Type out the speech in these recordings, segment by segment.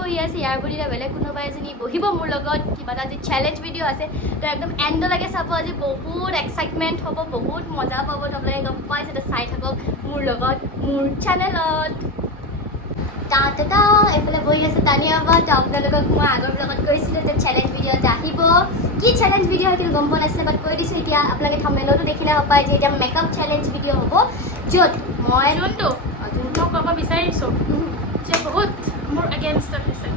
বহি আছে ইয়াৰ বুলিলে বেলেগ কোনোবা এজনী বহিব মোৰ লগত কিবা এটা আজি চেলেঞ্জ ভিডিঅ' আছে তো একদম এণ্ডলৈকে চাব আজি বহুত এক্সাইটমেণ্ট হ'ব বহুত মজা পাব আপোনালোকে গম পাইছে তো চাই থাকক মোৰ লগত মোৰ চেনেলত টা এইফালে বহি আছে তানিয়া বা তো আপোনালোকক মই আগৰ ব্লগত কৈছিলোঁ যে চেলেঞ্জ ভিডিঅ' এটা আহিব কি চেলেঞ্জ ভিডিঅ' সেইটো গম পোৱা নাছিলে বাট কৈ দিছোঁ এতিয়া আপোনালোকে থাম্বনেইলতো দেখিলে হ'ব পায় যে এতিয়া মেকআপ চেলেঞ্জ ভিডিঅ' হ'ব য'ত মই যোনটো ক'ব বিচাৰিছোঁ যে বহুত মোৰ এগেইনষ্টত হৈছে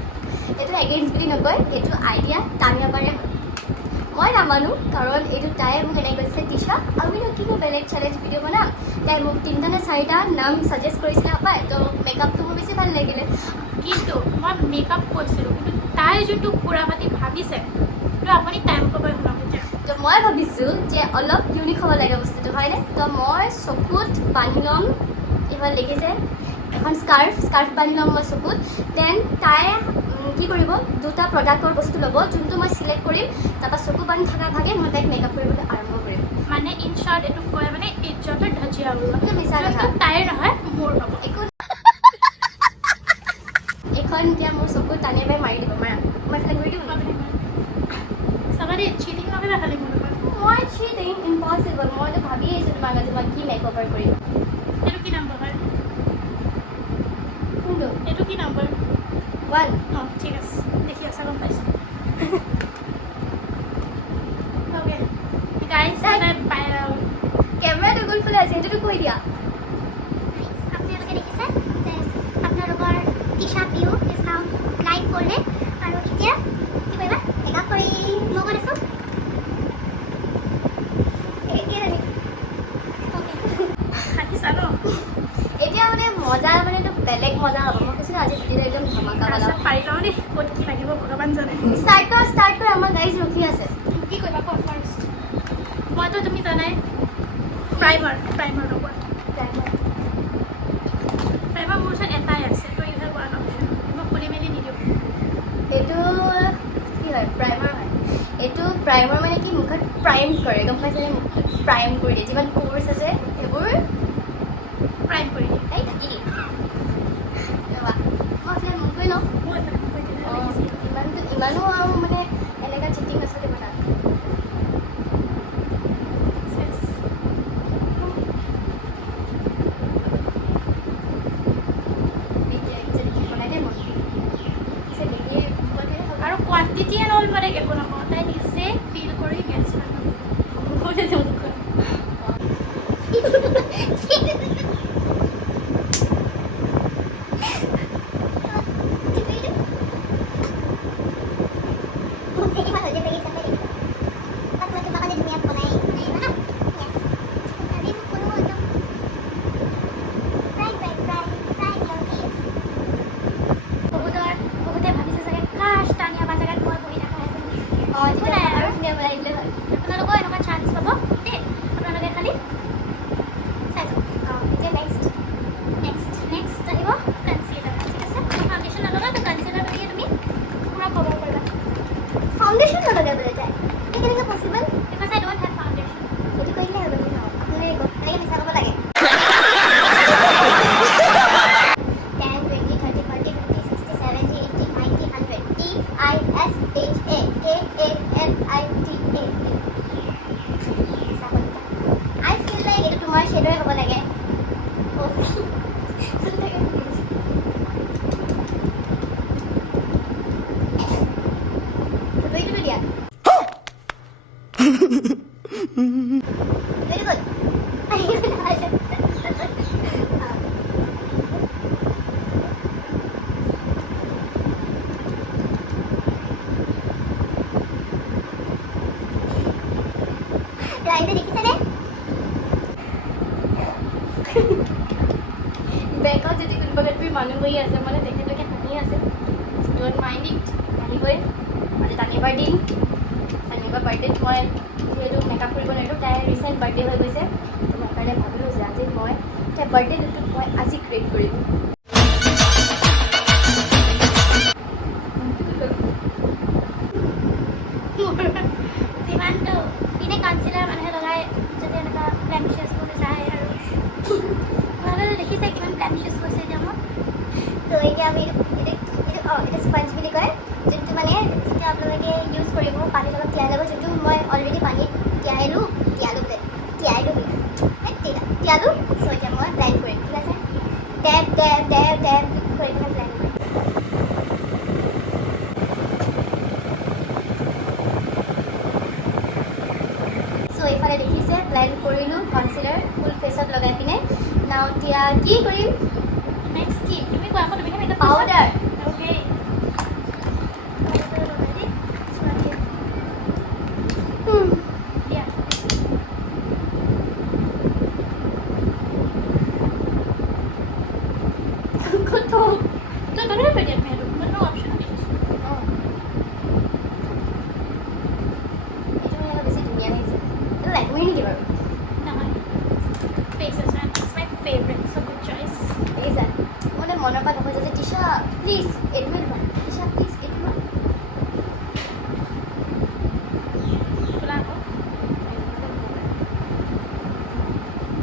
এইটো এগেইনষ্ট বুলি নকয় এইটো আইডিয়া তানিয়া বাৰে মই নামানো কাৰণ এইটো তাই মোক এনেকৈ কৈছিলে তিশা আমিনো কিনো বেলেগ চেলেঞ্জ ভিডিঅ' বনাম তাই মোক 3টা নে 4টা নাম ছাজেষ্ট কৰিছিলে পায় তো মেকআপটো মোৰ বেছি ভাল লাগিলে কিন্তু মই মেকআপ কৈছিলোঁ কিন্তু তাই যোনটো পুৰা পাতি ভাবিছে সেইটো আপুনি টাইম ক'ব শুনাব তো মই ভাবিছোঁ যে অলপ ইউনিক হ'ব লাগে বস্তুটো হয়নে তো মই চকুত বান্ধি ল'ম এইফাল দেখিছে এখন স্কাৰ্ফ বান্ধি ল'ম মই চকুত দেন তাই কি কৰিব 2টা প্ৰডাক্টৰ বস্তু ল'ব যোনটো মই চিলেক্ট কৰিম তাৰপৰা চকু বান্ধি থকা ভাগে মই তাইক মেকআপ কৰিবলৈ আৰম্ভ কৰিম মানে ইন শ্বৰ্ট এইটো কয় মানে ইজ্জতৰ ধজিয়া হ'ব মিছা কথা তাইৰ নহয় মোৰ হ'ব একো এইখন এতিয়া মোৰ চকুত টানি পাই মাৰি দিব মাৰা মই এইফালে কৰি দিওঁ চাবা দেই চিটিং নকৰিবা খালি মোৰ লগত মই চিটিং ইম্পচিবল মইতো ভাবি আহিছোঁ তোমাক আজি মই কি মেকঅভাৰ কৰিম এইটো কি নম্বৰ হয় কোনটো এইটো কি নম্বৰ 1 অঁ ঠিক আছে দেখি আছা গম পাইছোঁ অ'কে গাইজ কেমেৰাটো কোনফালে আছে সেইটোতো কৈ দিয়া আপোনালোকে দেখিছে যে আপোনালোকৰ টিশা ভিউ ইজ নাও ব্লাইণ্ডফোল্ডেড আৰু এতিয়া কি কৰিবা মেকআপ কৰি মই কৈ আছোঁ আহিছা ন এতিয়া মানে মজা মানে এইটো বেলেগ মজা হ'ব মই কৈছোঁ আজি ভিডিঅ'টো একদম ধামাকা তাৰপিছত বনাম পাৰি লওঁ দেই ক'ত কি লাগিব ভগৱান জানে ষ্টাৰ্ট কৰ আমাৰ গাইজ ৰখি আছে কি কৰিবা কোৱা ফাৰ্ষ্ট মইতো তুমি জানাই প্ৰাইমাৰ লগোৱা প্ৰাইমাৰ মোৰ ওচৰত এটাই আছে তো ইউ হেভ ওৱান অপশ্যন মই খুলি মেলি নিদিওঁ এইটো কি হয় প্ৰাইমাৰ হয় এইটো প্ৰাইমাৰ মানে কি মুখত প্ৰাইম কৰে গম পাইছেনে মুখত প্ৰাইম কৰি দিয়ে যিমান কোৰ্চ আছে সেইবোৰ প্ৰাইম কৰি দিওঁ এই থাকি দিয়ে ৰ'বা মই এইফালে মুখ কৰি লওঁ মোৰ এইফালে কৈ দিলে লাগিছিল ইমানো আৰু মানে এনেকুৱা চিটিং নাথাকে মানে আৰু কোৱান্টিটি এণ্ড অল মানে একো নকওঁ তাই নিজে ফিল কৰি গেছ বহুতে ভাবিছে চাগে কাশ টানিয়া বা জেগাত মই বহি থকা আৰু ধুনীয়া বনাই দিলে হয় আপোনালোকৰ এনেকুৱা চান্স পাব দেই আপোনালোকে খালি চাই যাব এতিয়া নেক্সট আহিব কনচিলাৰ ঠিক আছে ফাউণ্ডেশ্যন নলগা তো কনচিলাৰ কৰিয়ে তুমি পূৰা কভাৰ কৰিবা ফাউণ্ডেশ্যন নলগাই বোলে তাই এই কেনেকৈ possible because I don't have foundation এইটো কৰিলে হ'ব ন আপোনালোকে এনেকৈ মিছা ক'ব লাগে 10 20 30 40 50 60 70 80 90 100 TISHA I feel like এইটো তোমাৰ শ্বেডৰে হ'ব লাগে ফটোটো দিয়া ভেৰি গুড ৰাইজে দেখিছেনে বেংকত যদি কোনোবা তুমি মানুহ বহি আছে মানে তেখেতলোকে হাঁহি আছে ডোণ্ট মাইণ্ড ইট আহিবই আজি তানিবাৰ দিন তানিবাৰ বাৰ্থডেত মই যিহেতু মেকআপ কৰিব নোৱাৰিলোঁ তাই ৰিচেণ্ট বাৰ্থডে হৈ গৈছে তো মই কাৰণে ভাবিলোঁ যে আজি মই তাই বাৰ্থডে ডেটটোত মই আজি ক্ৰিয়েট কৰিম যিমানটো এনে কনচিলাৰ মানুহে লগাই যদি এনেকুৱা ব্লেমিছেছবোৰ যায় আৰু আপোনালোকে দেখিছে কিমান ব্লেমিছেছ হৈছে এতিয়া মোৰ তো এতিয়া আমি এইটো কি কৰিম নেক্সট কি তুমি কোৱা আকৌ তুমিহে মেকআপ পাউডাৰ ওকে দিয়া কত তো তুমি পেডিয়াম মেলো মানে অপশন দিছো এইটো মানে বেছি ধুনীয়া লাগিছে এইটো লেকমি নেকি বাৰু নহয় faces and it's my favorite so good choice এই যে মানে মনৰ পৰা নহয় যে টিশা প্লিজ এইটো লোৱা টিশা প্লিজ এইটো লোৱা খোলা আকৌ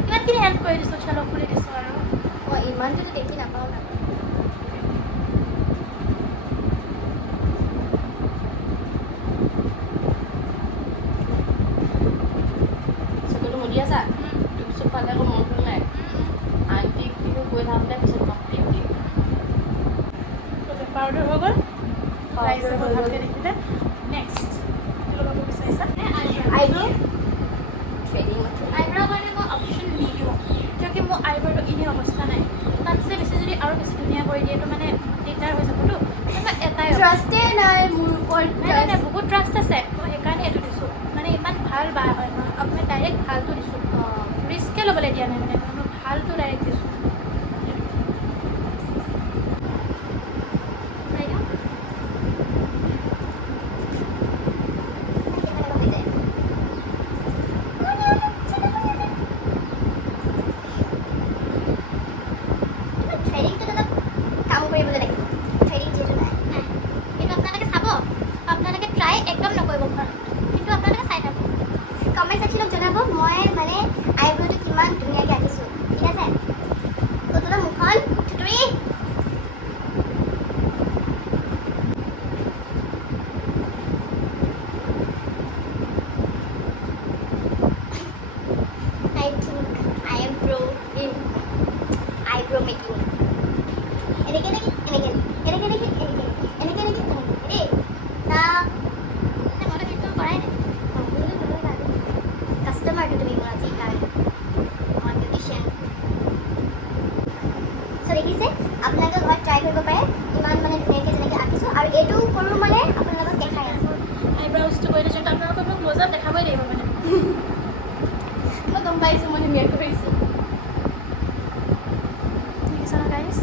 ইমানখিনি হেল্প কৰি দিছোঁ চলো খুলি দিছোঁ আৰু মই ইমানটোতো দেখি নাপাওঁ না চকুটো মুদি আছা চুপ পালে আকৌ মনটো নাই আন্টি কিন্তু কৈ থাকোঁতে পিছত কমপ্লিট দিম পাউডাৰ হৈ গ'ল Powder হৈ গ'ল। ভালকৈ দেখিলে নেক্সট লগাব বিচাৰিছা আইব্ৰ থ্ৰেডিং আইব্ৰৰ কাৰণে মই অপশ্যন নিদিওঁ কিয় কি মোৰ আইব্ৰটো এনেই অৱস্থা নাই তাতছে বেছি যদি আৰু বেছি ধুনীয়া কৰি দিয়ে তো মানে দিগদাৰ হৈ যাবতো মই এটাই ট্ৰাষ্টে নাই মোৰ ওপৰত নাই নাই বহুত ট্ৰাষ্ট আছে মই সেইকাৰণে এইটো দিছোঁ মানে ইমান ভাল বা হয় মই আপোনাক ডাইৰেক্ট ভালটো দিছোঁ ৰিস্কে ল'বলৈ দিয়া নাই মানে মই ভালটো ডাইৰেক্ট দিছোঁ থ্ৰেডিংটো অলপ কাম কৰিবলৈ লাগিব থ্ৰেডিং যিহেতু নাই কিন্তু আপোনালোকে চাব আপোনালোকে ট্ৰাই একদম নকৰিব ঘৰত কিন্তু আপোনালোকে চাই থাকক কমেণ্ট ছেকশ্যনত জনাব মই মানে আইব্ৰটো কিমান ধুনীয়াকৈ আঁকিছোঁ ঠিক আছে কতলা মুখখন থুতুৰি I think I am pro in eyebrow making. এনেকে এই তা মইতো সেইটো কৰাই নাই কাষ্টমাৰটো তুমি মোৰ আজি কাৰণে মই বিউটিচিয়ান চ' দেখিছে আপোনালোকে ঘৰত ট্ৰাই কৰিব পাৰে ইমান মানে ধুনীয়াকৈ যেনেকৈ আঁকিছোঁ আৰু এইটো কৰোঁ মানে আপোনালোকক দেখাই আছোঁ আইব্ৰাউজটো কৰি দিছোঁ আপোনালোকক মোক ক্ল'জ আপ দেখাবই লাগিব মানে মই গম পাইছোঁ মই ধুনীয়া কৰিছোঁ দেখিছা ন গাইজ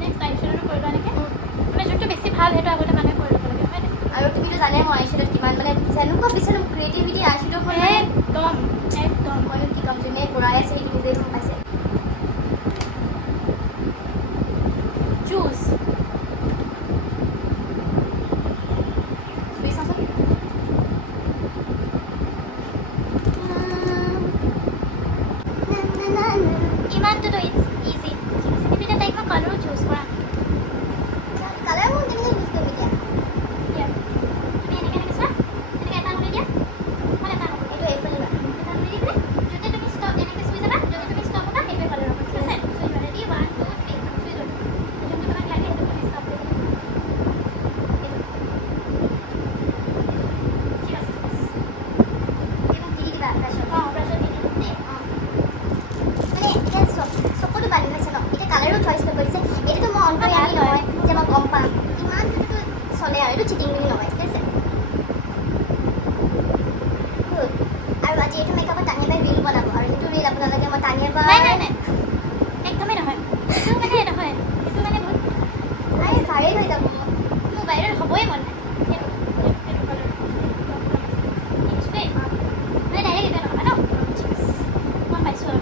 নেক্সট আইশ্বেড'টো কৰিবা নেকি মানে যোনটো বেছি ভাল সেইটো আগতে মানুহে কৰি ল'ব লাগে হয় নাই আৰু তুমিতো জানাই মই আইশ্বেড'ত কিমান মানে যেনেকুৱা বিচাৰোঁ ক্ৰিয়েটিভিটি আইশ্বেড'ৰ পৰা মানে একদম মইনো কি ক'ম যোনে কৰাই আছে সেইটো নিজেই গম পাইছে চুজ চুই চাচোন ইমানটোতো ইটছ ইজি ঠিক আছে কিন্তু এতিয়া তাইক মই কালাৰো চুজ কৰা কালাৰ মোৰ কেনেকৈ ইউজ কৰিম এতিয়া দিয়া তুমি এনেকৈ চোৱা এনেকৈ এটা আঙুলি দিয়া মই এটা আঙুলি এইটো এইফালে লোৱা এটা আঙুলি দি পেলাই যদি তুমি ষ্টপ এনেকৈ চুই যাবা যদি তুমি ষ্টপ হ'বা সেইটোৱে কালাৰ হ'ব ঠিক আছে চুই যোৱা ৰেডি 1 2 3 চুই যোৱা যোনটো তোমাক লাগে সেইটো তুমি ষ্টপ কৰি দিবা ঠিক আছে এইবোৰ দি দিবা প্ৰেছাৰ অঁ প্ৰেছাৰ দি দিম দেই মানে এতিয়া চকুটো বান্ধি লৈছে ন এতিয়া কালাৰো চইচ কৰিব দিছে এইটোতো মই অন্তৰ্যামী নহয় যে মই গম পাম ইমানটোতো চলে আৰু এইটো চিটিং বুলি নহয় ঠিক আছে গুড আৰু আজি এইটো মেকআপত টানিয়া বাই ৰিল বনাব আৰু সেইটো ৰিল আপোনালোকে মই টানিয়া নাই বাই নাই নাই একদমেই নহয় এইটো মানে নহয় এইটো মানে বহুত ভাইৰেল হৈ যাব মোৰ ভাইৰেল হ'বই মন নাই সেইটো কালাৰ দেখিছোঁ দেই মানে ডাইৰেক্ট এতিয়া নহয় ন গম পাইছোঁ আৰু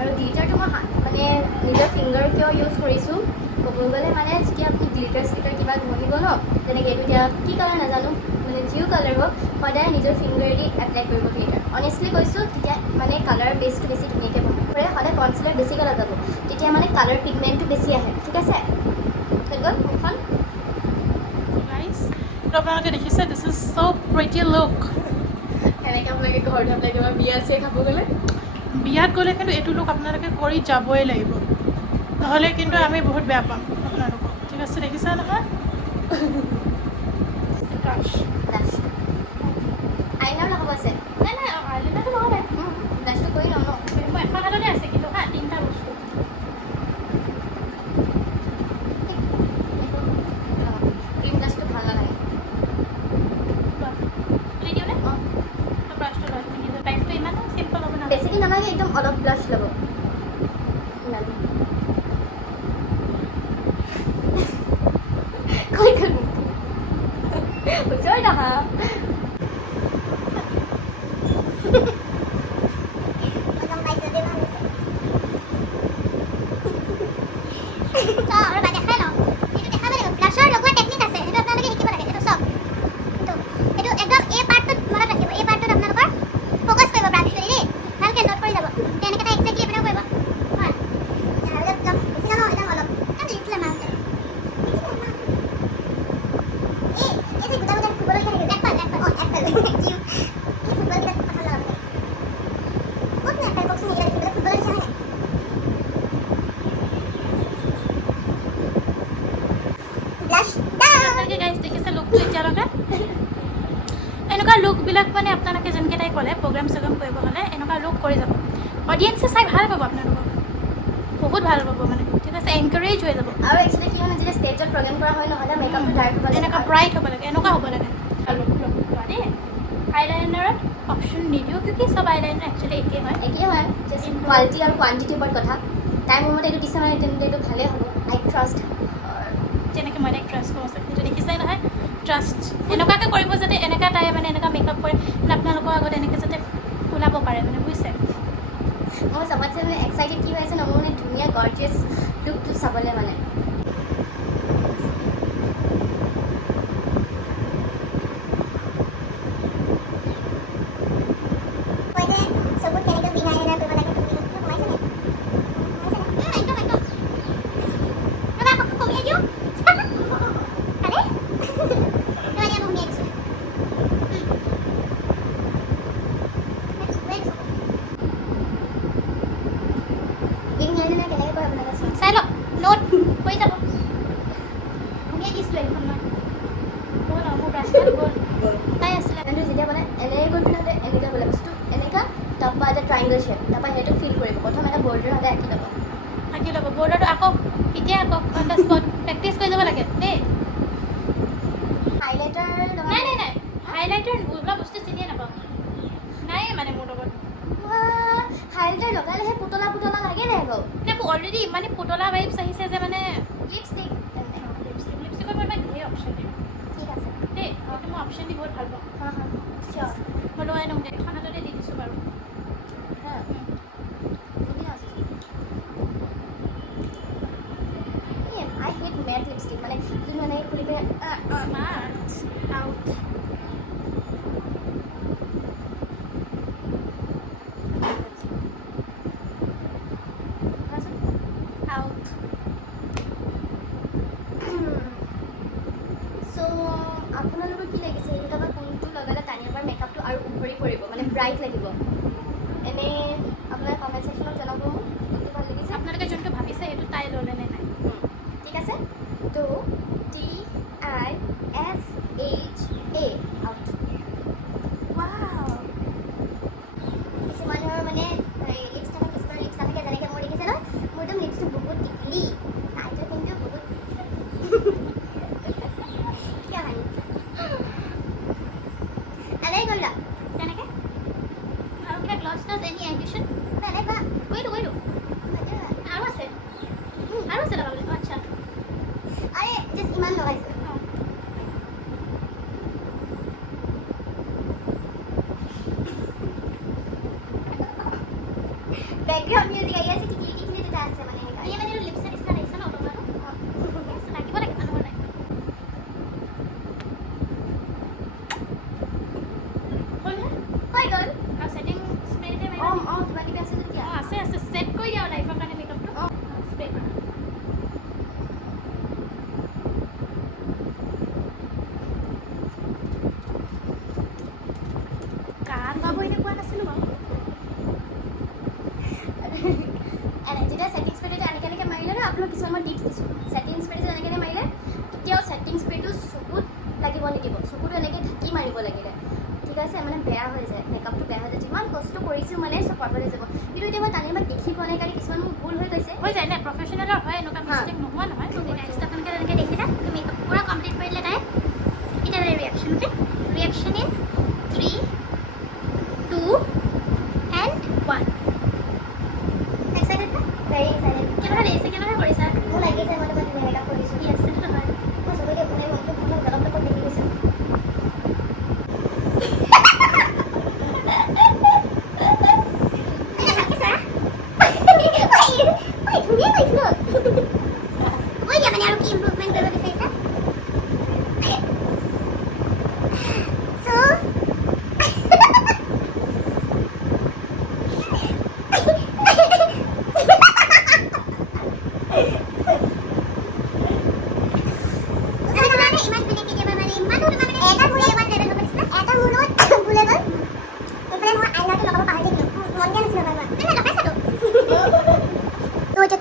আৰু গ্লিটাৰটো মই মানে নিজৰ ফিংগাৰ কিয় ইউজ কৰিছোঁ ক'ব গ'লে মানে যেতিয়া আপুনি গ্লিটাৰ চিলিটাৰ কিবা ঘঁহিব ন যেনেকৈ এইটো এতিয়া কি কালাৰ নাজানো মানে যিও কালাৰ হওক সদায় নিজৰ ফিংগাৰেদি এপ্লাই কৰিব গ্লিটাৰ অনেষ্টলি কৈছোঁ তেতিয়া মানে কালাৰ বেছটো বেছি ধুনীয়াকৈ বনায় সদায় কনচিলাৰ বেছিকৈ লগাব তেতিয়া মানে কালাৰ পিগমেণ্টটো বেছি আহে ঠিক আছে হৈ গ'ল মুখখন গাইজ তো আপোনালোকে দেখিছে this is so' pretty look এনেকৈ আপোনালোকে ঘৰত আপোনালোকে কিবা বিয়া চিয়া খাব গ'লে বিয়াত গ'লে কিন্তু এইটো লুক আপোনালোকে কৰি যাবই লাগিব নহ'লে কিন্তু আমি বহুত বেয়া পাম আপোনালোকক ঠিক আছে দেখিছা নহয় ব্লাছ আইনাও লগাব আছে নাই নাই আইলাইনাৰটো লগাব নাই ব্লাছটো কৰি লওঁ ন মই এখন হাততে আছে কিন্তু হা 3টা বস্তু ক্ৰীম ব্লাছটো ভাল নালাগে খুলি দিওঁ নে অঁ ব্ৰাছটো লৈ তুমি নিজৰ টাইমটো ইমান চিম্পল হ'ব নালাগে বেছিকৈ নালাগে একদম অলপ ব্লাছ ল'ব কৈ গ'ল ওচৰ নহা গম পাইছোঁ দেই ভাল হৈছে তো আৰু দেখাই লওঁ এইটো দেখাব লাগিব ব্লাছৰ লগোৱা টেকনিক আছে সেইটো আপোনালোকে শিকিব লাগে এইটো চব এইটো একদম এই পাৰ্টটোত মনত ৰাখিব এই পাৰ্টটোত আপোনালোকৰ ফ'কাছ কৰিব ব্ৰাছটো দেই ভালকৈ নোট কৰি যাব তেনেকৈ এটা এক্সেক্টলি এইপিনেও কৰিব হয় আৰু একদম বেছি নহয় একদম অলপ লিখিলে মাউণ্ট এই যে গোটা গোটা ফুটবলৰ থাকে এপল কিউ এই ফুটবলকেইটা কথা লগাব লাগে ক'ত নে এপল বক্সিং এইকেইটা দেখিবলৈ ফুটবলৰ নিচিনা হয় ব্লাছ আপোনালোকে গাইজ দেখিছে লুকটো এতিয়ালৈকে এনেকুৱা লুকবিলাক মানে আপোনালোকে যেনেকৈ তাই ক'লে প্ৰগ্ৰাম চগ্ৰাম কৰিব হ'লে এনেকুৱা লুক কৰি যাব অডিয়েঞ্চে চাই ভাল পাব আপোনালোকক বহুত ভাল পাব মানে ঠিক আছে এনকাৰেজ হৈ যাব আৰু একচুৱেলি কি হয় যেতিয়া ষ্টেজত প্ৰগ্ৰেম কৰা হয় নহ'লে মেকআপটো ডাৰ্ক হ'ব লাগে এনেকুৱা ব্ৰাইট হ'ব লাগে এনেকুৱা হ'ব লাগে দেই আইলাইনাৰত অপশ্যন নিদিওঁ কিয় চব আইলাইনাৰ একচুৱেলি একেই হয় একেই হয় জাষ্ট কোৱালিটি আৰু কোৱান্টিটিৰ ওপৰত কথা তাই মোৰ মতে এইটো দিছে মানে তেন্তে এইটো ভালেই হ'ব আই ট্ৰাষ্ট যেনেকৈ মই তাইক ট্ৰাষ্ট কৰোঁ সেইটো দেখিছাই নহয় ট্ৰাষ্ট এনেকুৱাকৈ কৰিব যাতে এনেকুৱা তাই মানে এনেকুৱা মেকআপ কৰে আপোনালোকৰ আগত এনেকৈ যাতে ওলাব পাৰে মানে বুজিছে মই চবতছে মানে এক্সাইটেড কি হৈ আছে ন মোৰ মানে ধুনীয়া গৰ্জিয়াছ লুকটো চাবলৈ মানে চকুত কেনেকৈ বিনা এৰা কৰিব লাগে তুমি সোমাইছে নে একদম একদম ৰবা কমিয়াই দিওঁ আৰে ৰবা দিয়া কমিয়াই দিছোঁ পিং আইলাইনাৰ কেনেকৈ কৰে আপোনালোকে চাওক চাই লওক নোট হৈ যাব কমিয়াই দিছিলোঁ এইখন মই গ'ল আৰু মোৰ ব্ৰাছখন গ'ল তাই আছিলে কিন্তু যেতিয়া মানে এনেকৈ গৈ পিনে এনেকৈ হ'লে বস্তু এনেকুৱা তাৰপৰা এটা ট্ৰাইংগল শ্বেপ তাৰপৰা সেইটো ফিল কৰিব প্ৰথম এটা বৰ্ডাৰ হ'লে আঁকি ল'ব আঁকি ল'ব বৰ্ডাৰটো আকৌ এতিয়া আকৌ অন দ্য স্পট প্ৰেক্টিচ কৰি যাব লাগে দেই হাইলাইটাৰ নাই নাই নাই হাইলাইটাৰ ওলোৱা বস্তু চিনিয়ে নাপাওঁ নাই মানে মোৰ লগত হাইলাইটাৰ লগালেহে পুতলা পুতলা লাগে নাই বাৰু মানে মোৰ অলৰেডি ইমানে পুতলা ভাইবছ আহিছে যে মানে লিপষ্টিক লিপষ্টিকৰ পৰা ধেৰ অপশ্যন দিয়ে ঠিক আছে দেই মই অপশ্যন দি বহুত ভাল পাওঁ হা হা চিয়'ৰ মই লৈ আনো এখন হাততে দি দিছোঁ বাৰু হা ধুনীয়া আছে আই হেট মেট লিপষ্টিক মানে যোন মানে খুলি পিনে স্মাৰ্ট আউট আউট চ' আপোনালোকৰ কি লাগিছে এই দুটাৰ কোনটো লগালে টানিৰ পৰা মেকআপটো আৰু উভৰি পৰিব মানে ব্ৰাইট লাগিব এনেই আপোনাৰ কমেণ্ট ছেকশ্যনত জনাব মোক কোনটো ভাল লাগিছে আপোনালোকে যোনটো ভাবিছে সেইটো তাই ল'লে নে নাই ঠিক আছে তো TISHA আউট কিছুমানৰ মানে লিপছ থাকে কিছুমানৰ লিপছ নাথাকে যেনেকৈ মোৰ দেখিছে ন মোৰ একদম লিপছটো বহুত দীঘলী তাইতো কিন্তু বহুত কিয় ভাঙিছে আদায় কৰিলা তেনেকৈ আৰু কিবা গ্লছ টছ এনি এডিশ্যন বেলেগ বা কৰিলোঁ আৰু আছে লগাবলৈ আচ্ছা আৰে জাষ্ট ইমান লগাইছে বেকগ্ৰাউণ্ড মিউজিক আহি আছে টিকলি টিকলি দুটা আছে মানে এই মানে লিপষ্টিক নিচিনা লাগিছে ন লগোৱাটো লাগিব লাগে মানুহৰ নাই হৈ গ'ল আৰু ছেটিং স্প্ৰেতে অঁ কিবা কিবি আছে যেতিয়া আছে ছেট কৰি দিয়া লাইফৰ কাৰণে মেকআপটো স্প্ৰে কাণ পাব এনেই পোৱা নাছিলোঁ বাৰু যেতিয়া ছেটিং স্প্ৰেটো এনেকৈ এনেকৈ মাৰিলে ন আপোনাক কিছুমান মই টিপছ দিছোঁ ছেটিং স্প্ৰেটো এনেকৈ মাৰিলে আছে মানে বেয়া হৈ যায়, মেকআপটো বেয়া হৈ যায়। যিমান কষ্ট কৰিছোঁ মানে চব পাৰফেক্ট হৈ যাব, কিন্তু এতিয়া মই তানিবাক দেখি পোৱা নাই কাৰণে কিছুমান মোৰ ভুল হৈ গৈছে। হৈ যায় নে, প্ৰফেচনেলৰ হয় এনেকুৱা মিষ্টেক নোহোৱা নহয়। আপোনালোকে তেনেকৈ দেখিলে মেকআপ পূৰা কমপ্লিট কৰিলে তাই। এতিয়া তাই reaction okay, reaction in 3, 2 and 1. Excited না? Very excited. কেনেকুৱা লাগিছে, কেনেকুৱা কৰিছা? মোৰ লাগিছে মই তোমাক মেকআপ কৰিছোঁ। য়েছ, সেইটো হয়। মই চবকে বনাই মই জলপ তপত দেখি গৈছোঁ। ধুনীয়া পাইছোঁ। কৈ দিয়া মানে আৰু কি ইম্প্ৰুভমেণ্ট কৰিব বিচাৰিছা?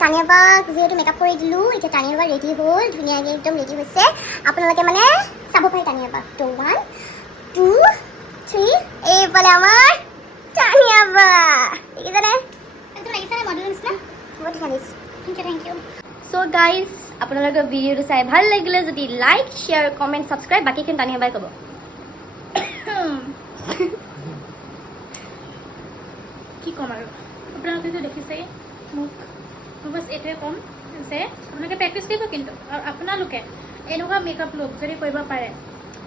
টানিয়াবাক যিহেতু মেকআপ কৰি দিলোঁ, এতিয়া টানিয়াবা ৰেডি হ'ল, ধুনীয়াকৈ একদম ৰেডি হৈছে। আপোনালোকে মানে চাব পাৰি টানিয়াবাক। তো 1, 2, 3 এইফালে আমাৰ টানিয়াবা দেখিছেনে? একদম লাগিছেনে মডেলৰ নিচিনা? বহুত ধুনীয়া লাগিছে। Thank U. চ' গাইজ, আপোনালোকৰ ভিডিঅ'টো চাই ভাল লাগিলে যদি লাইক, শ্বেয়াৰ, কমেণ্ট, ছাবস্ক্ৰাইব, বাকীখিনি টানিয়াবাই ক'ব। কি ক'ম আৰু, আপোনালোকেতো দেখিছেই মোক। মই বাছ এইটোৱে ক'ম যে আপোনালোকে প্ৰেক্টিচ কৰিব, কিন্তু আৰু আপোনালোকে এনেকুৱা মেকআপ লুক যদি কৰিব পাৰে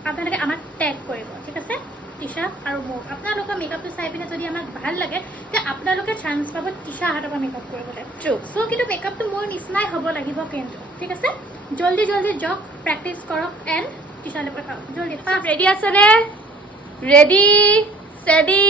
আপোনালোকে আমাক টেগ কৰিব, ঠিক আছে? তিশা আৰু মোক আপোনালোকৰ মেকআপটো চাই পিনে যদি আমাক ভাল লাগে তেতিয়া আপোনালোকে চান্স পাব তিশা হাতৰ পৰা মেকআপ কৰিবলৈ। ট্ৰু। চ' কিন্তু মেকআপটো মোৰ নিচিনাই হ'ব লাগিব কিন্তু, ঠিক আছে? জল্দি জল্দি যাওক, প্ৰেক্টিচ কৰক এণ্ড তিশালৈ পঠাওক জল্দি। ৰেডি আছেনে? ৰেডি, চেডি,